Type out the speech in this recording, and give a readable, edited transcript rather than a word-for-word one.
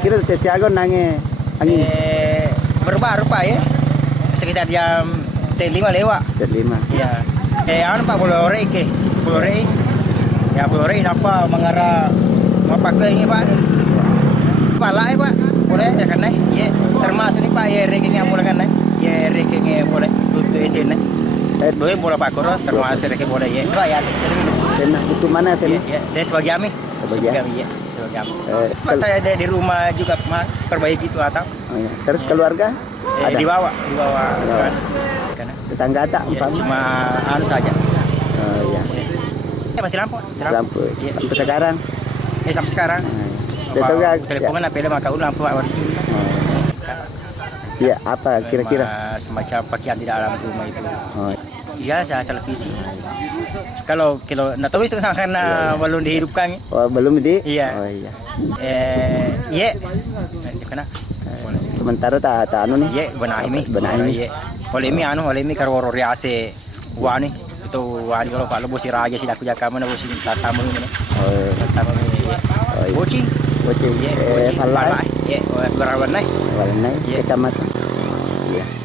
Kira-kira Tesiago nange angin Berubah rupa ya. Sekitar jam T5 lewat. T5. Iya. Anu Pak Pulau Rei ke. Pulau Rei. Ya Pulau Rei apa mengarah apa ke ini Pak? Palai Pak. Boleh ya kan ya. Termasuk nih Pak ya reking yang mulai kan ya reking boleh tutu sini. Doi boleh Pak Koro termasuk reking boleh ya. Ya. Sen itu mana sen? Iya, dari sebagai kami. Sebagai ya, sebagai kami. Pas saya ada di rumah juga Pak, perbaiki itu atap. Oh, ya. Terus keluarga? Ada? Dibawa sekarang. Karena Tetangga ada ya, umpama? cuma anu saja. Oh iya. Mati lampu. Lampu. Iya. Sampai sekarang. Sampai sekarang. Dia tahu nggak? Teleponan apa maka lampu awal itu. Iya, apa kira-kira? Semacam pakaian di dalam rumah itu. Oh. Iya, saya televisi. Kalau nggak tahu itu karena belum dihidupkan. Oh, belum di? Iya. Oh iya. Iya. Karena sementara tak anu nih. Iya, benahimi. Iya. Oleh mi karo riase wani itu wani kalau Pak Lebo si raja si aku jaka mana bosi tatamu ini. Oh. Tatamu ini. Bocing. Bocing. Iya, bocing. Palai. Iya, berwarna. Warna kecamatan. Iya.